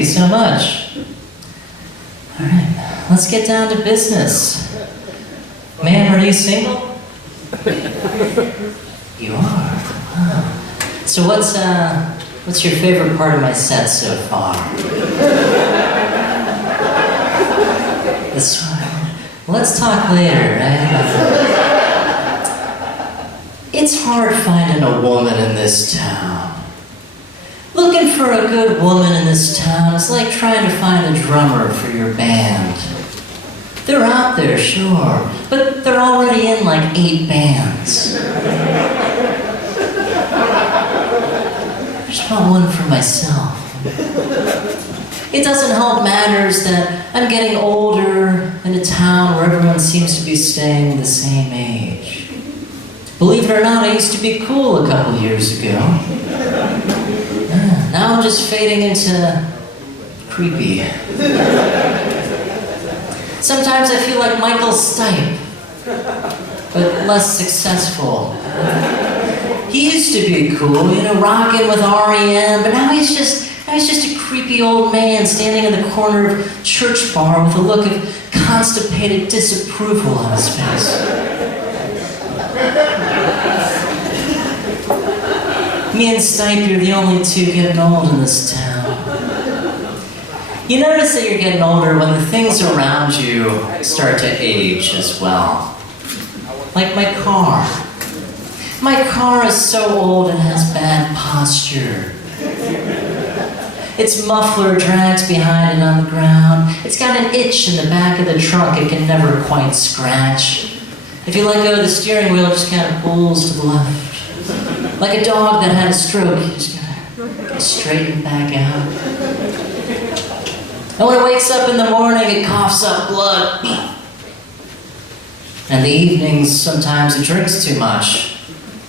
you so much. All right, let's get down to business. Ma'am, are you single? You are? Wow. So what's your favorite part of my set so far? This one. Let's talk later, right? It's hard finding a woman in this town. Looking for a good woman in this town is like trying to find a drummer for your band. They're out there, sure, but they're already in like 8 bands. I just want one for myself. It doesn't help matters that I'm getting older in a town where everyone seems to be staying the same age. Believe it or not, I used to be cool a couple years ago. Now I'm just fading into creepy. Sometimes I feel like Michael Stipe, but less successful. He used to be cool, rocking with REM, but now he's just a creepy old man standing in the corner of a church bar with a look of constipated disapproval on his face. Me and Stipe are the only two getting old in this town. You notice that you're getting older when the things around you start to age as well. Like my car. My car is so old it has bad posture. Its muffler drags behind it on the ground. It's got an itch in the back of the trunk it can never quite scratch. If you let go of the steering wheel, it just kind of pulls to the left. Like a dog that had a stroke, you just gotta straighten back out. And when it wakes up in the morning, it coughs up blood. And the evenings, sometimes it drinks too much.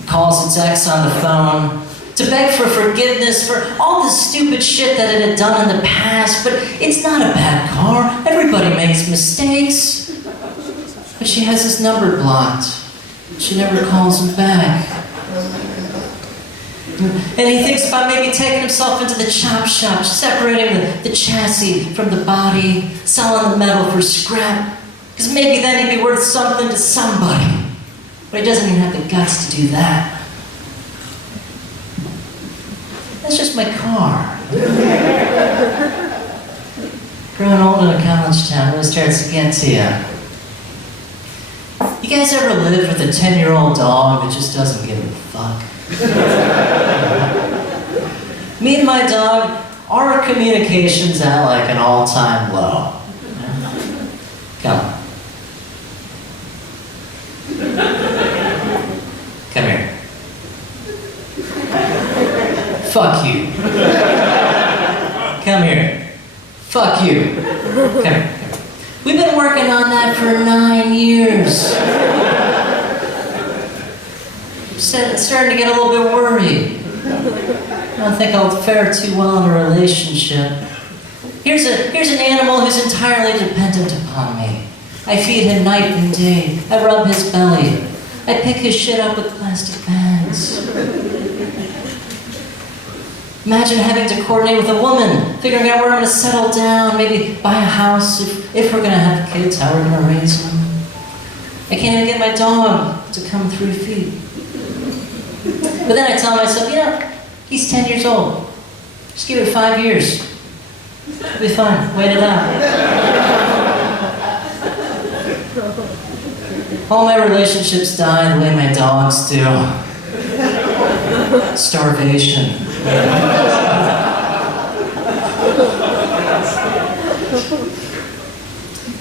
It calls its ex on the phone to beg for forgiveness for all the stupid shit that it had done in the past, but it's not a bad car. Everybody makes mistakes. But she has his number blocked. She never calls him back. And he thinks about maybe taking himself into the chop shop, separating the chassis from the body, selling the metal for scrap. Because maybe then he'd be worth something to somebody. But he doesn't even have the guts to do that. That's just my car. Growing old in a college town really starts to get to you. You guys ever lived with a 10-year-old dog that just doesn't give a fuck? Me and my dog, our communication's at like an all-time low. Come. Come here. Fuck you. Come here. Fuck you. Come here. We've been working on that for 9 years. Starting to get a little bit worried. I don't think I'll fare too well in a relationship. Here's an animal who's entirely dependent upon me. I feed him night and day. I rub his belly. I pick his shit up with plastic bags. Imagine having to coordinate with a woman, figuring out where I'm going to settle down, maybe buy a house, if we're going to have kids, how we're going to raise them. I can't even get my dog to come 3 feet. But then I tell myself, he's 10 years old. Just give it 5 years. It'll be fine. Wait it out. All my relationships die the way my dogs do. Starvation.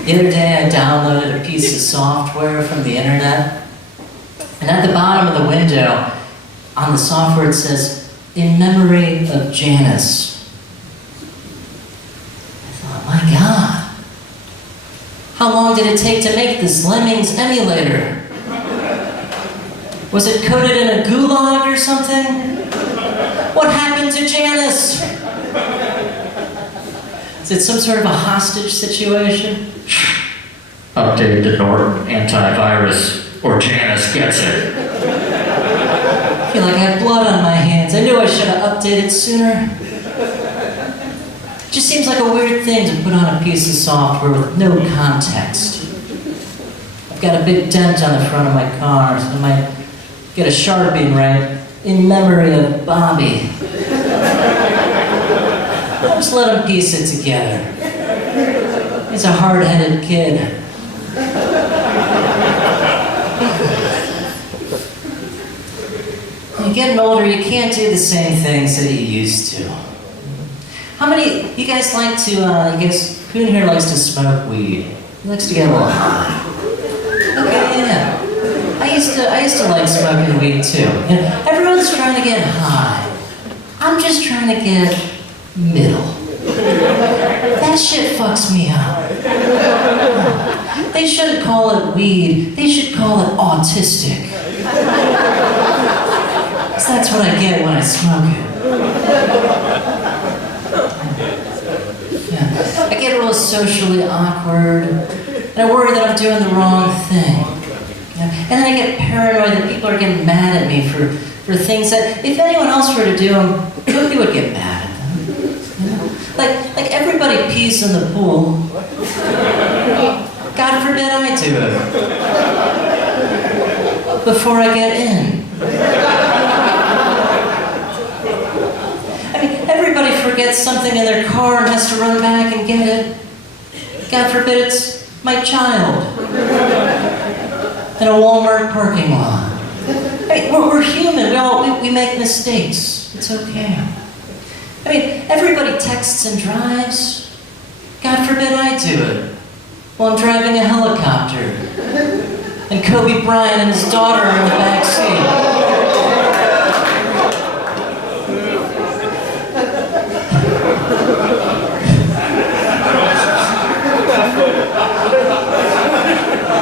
The other day I downloaded a piece of software from the internet, and at the bottom of the window, on the software it says, "In memory of Janice." I thought, my God, how long did it take to make this Lemmings emulator? Was it coded in a gulag or something? What happened to Janice? Is it some sort of a hostage situation? Update the Norton antivirus, or Janice gets it. I feel like I have blood on my hands. I knew I should have updated sooner. It just seems like a weird thing to put on a piece of software with no context. I've got a big dent on the front of my car, so I might get a Sharpie and write, "In memory of Bobby." Just let him piece it together. He's a hard-headed kid. When you're getting older, you can't do the same things that you used to. How many, you guys like to, who in here likes to smoke weed? Who likes to get a little high? Okay, yeah. I used to like smoking weed too. You know, everyone's trying to get high. I'm just trying to get middle. That shit fucks me up. They shouldn't call it weed, they should call it autistic. 'Cause that's what I get when I smoke it. Yeah. I get real socially awkward, and I worry that I'm doing the wrong thing. Yeah. And then I get paranoid that people are getting mad at me for things that, if anyone else were to do them, nobody would get mad at them. You know? Like everybody pees in the pool. God forbid I do it. Before I get in. I mean, everybody forgets something in their car and has to run back and get it. God forbid it's my child. In a Walmart parking lot. Hey, we're human. We make mistakes. It's okay. I mean, everybody texts and drives. God forbid I do it while I'm driving a helicopter. And Kobe Bryant and his daughter are in the back seat.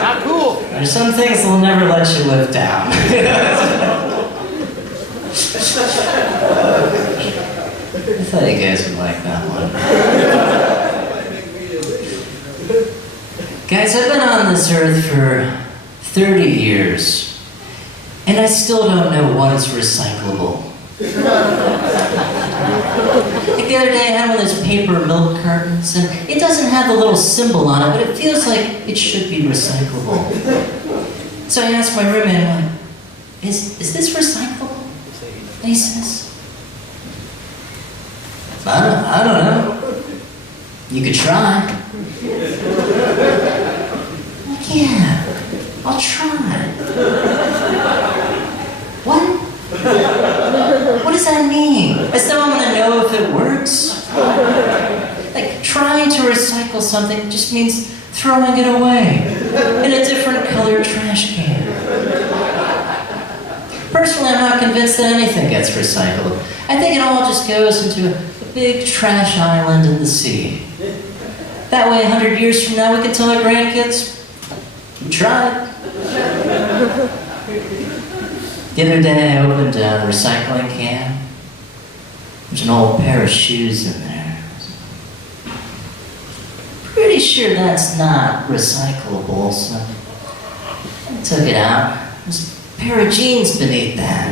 Not cool. There's some things that'll never let you live down. I thought you guys would like that one. Guys, I've been on this earth for 30 years, and I still don't know what is recyclable. Like the other day, I had one of those paper milk cartons, and it doesn't have the little symbol on it, but it feels like it should be recyclable. So I asked my roommate, I'm like, is this recyclable? And he says, I don't know. You could try. Like, yeah, I'll try. What? What does that mean? As though I'm gonna know if it works? Like, trying to recycle something just means throwing it away in a different colored trash can. Personally, I'm not convinced that anything gets recycled. I think it all just goes into a big trash island in the sea. That way, 100 years from now, we can tell our grandkids, we tried. The other day, I opened a recycling can. There's an old pair of shoes in there. Pretty sure that's not recyclable, so I took it out. There's a pair of jeans beneath that.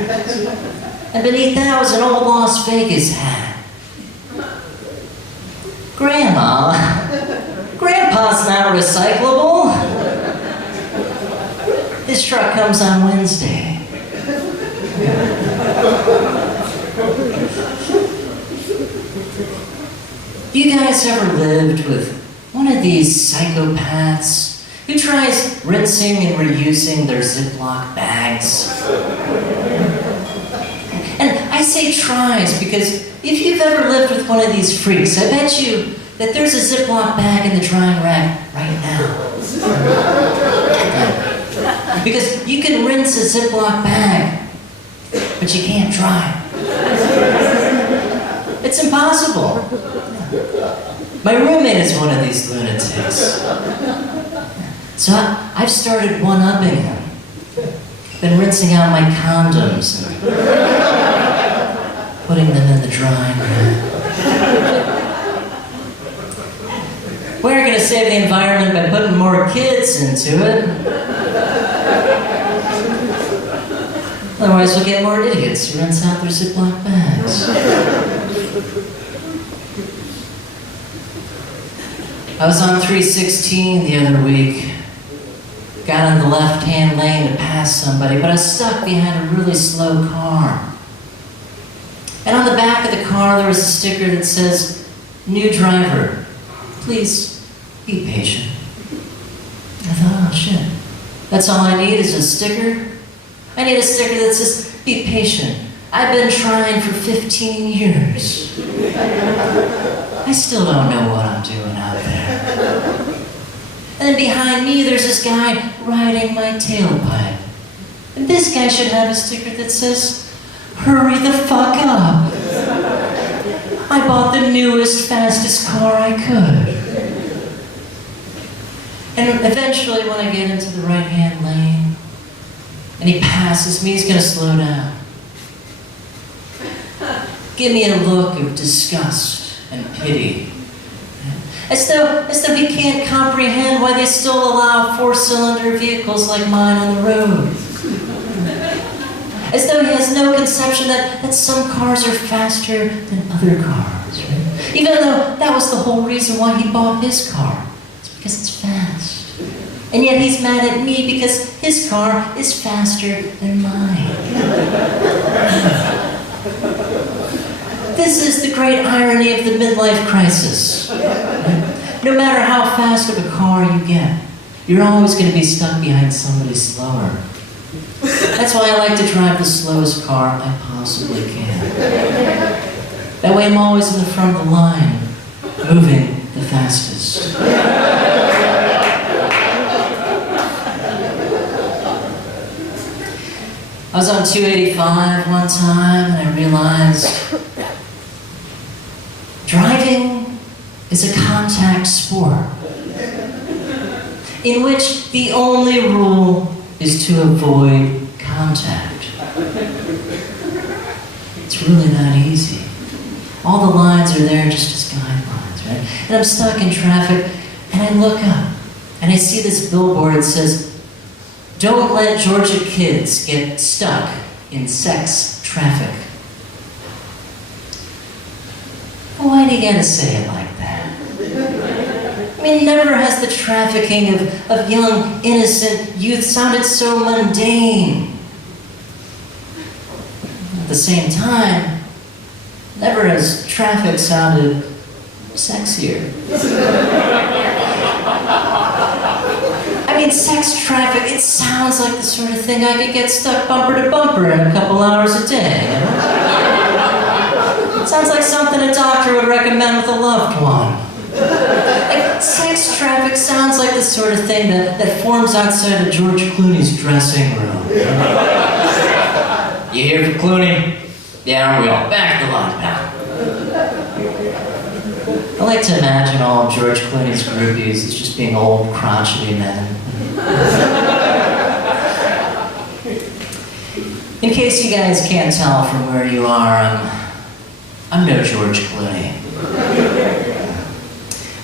And beneath that was an old Las Vegas hat. Grandma, Grandpa's not recyclable. His truck comes on Wednesday. You guys ever lived with one of these psychopaths who tries rinsing and reusing their Ziploc bags? And I say tries because if you've ever lived with one of these freaks, I bet you that there's a Ziploc bag in the drying rack right now. Because you can rinse a Ziploc bag, but you can't dry it. It's impossible. My roommate is one of these lunatics. So I've started one-upping him. Been rinsing out my condoms and putting them in the drying rack. We're going to save the environment by putting more kids into it. Otherwise, we'll get more idiots who rinse out their Ziploc bags. I was on 316 the other week. Got in the left-hand lane to pass somebody, but I was stuck behind a really slow car. And on the back of the car, there was a sticker that says, "New driver, please be patient." I thought, oh shit, that's all I need is a sticker? I need a sticker that says, "Be patient. I've been trying for 15 years. I still don't know what I'm doing out there." And then behind me, there's this guy riding my tailpipe. And this guy should have a sticker that says, "Hurry the fuck up. I bought the newest, fastest car I could." And eventually, when I get into the right-hand lane, and he passes me, he's gonna slow down. Give me a look of disgust and pity. As though he can't comprehend why they still allow four-cylinder vehicles like mine on the road. As though he has no conception that some cars are faster than other cars, right? Even though that was the whole reason why he bought his car. It's because it's fast. And yet he's mad at me because his car is faster than mine. This is the great irony of the midlife crisis. No matter how fast of a car you get, you're always going to be stuck behind somebody slower. That's why I like to drive the slowest car I possibly can. That way I'm always in the front of the line, moving the fastest. I was on 285 one time and I realized driving is a contact sport in which the only rule is to avoid contact. It's really that easy. All the lines are there just as guidelines, right? And I'm stuck in traffic and I look up and I see this billboard that says, "Don't let Georgia kids get stuck in sex traffic." Why do you gotta say it like that? I mean, never has the trafficking of young, innocent youth sounded so mundane. At the same time, never has traffic sounded sexier. I mean, sex traffic, it sounds like the sort of thing I could get stuck bumper to bumper in a couple hours a day, you know? It sounds like something a doctor would recommend with a loved one. Like, sex traffic sounds like the sort of thing that forms outside of George Clooney's dressing room. You here for Clooney? Yeah, aren't we all? Back to the line, pal. I like to imagine all of George Clooney's groupies as just being old, crotchety men. In case you guys can't tell from where you are, I'm no George Clooney.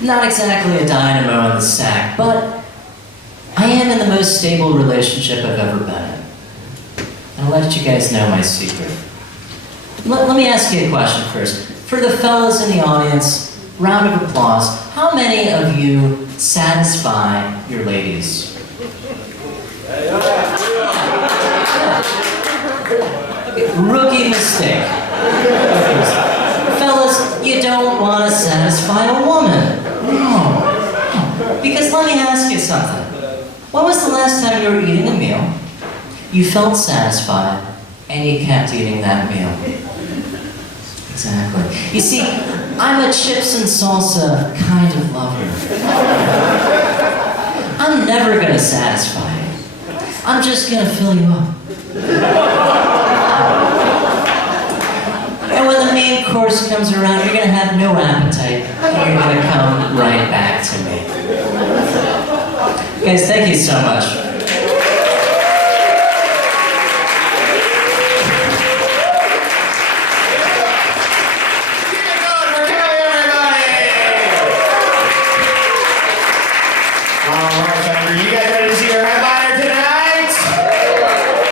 Not exactly a dynamo in the sack, but I am in the most stable relationship I've ever been in. And I'll let you guys know my secret. Let me ask you a question first. For the fellas in the audience, round of applause. How many of you satisfy your ladies? Okay, rookie mistake. Fellas, you don't want to satisfy a woman. No. Because let me ask you something. When was the last time you were eating a meal, you felt satisfied, and you kept eating that meal? Exactly. You see, I'm a chips and salsa kind of lover. I'm never gonna satisfy you. I'm just gonna fill you up. And when the main course comes around, you're gonna have no appetite, and you're gonna come right back to me. Guys, thank you so much.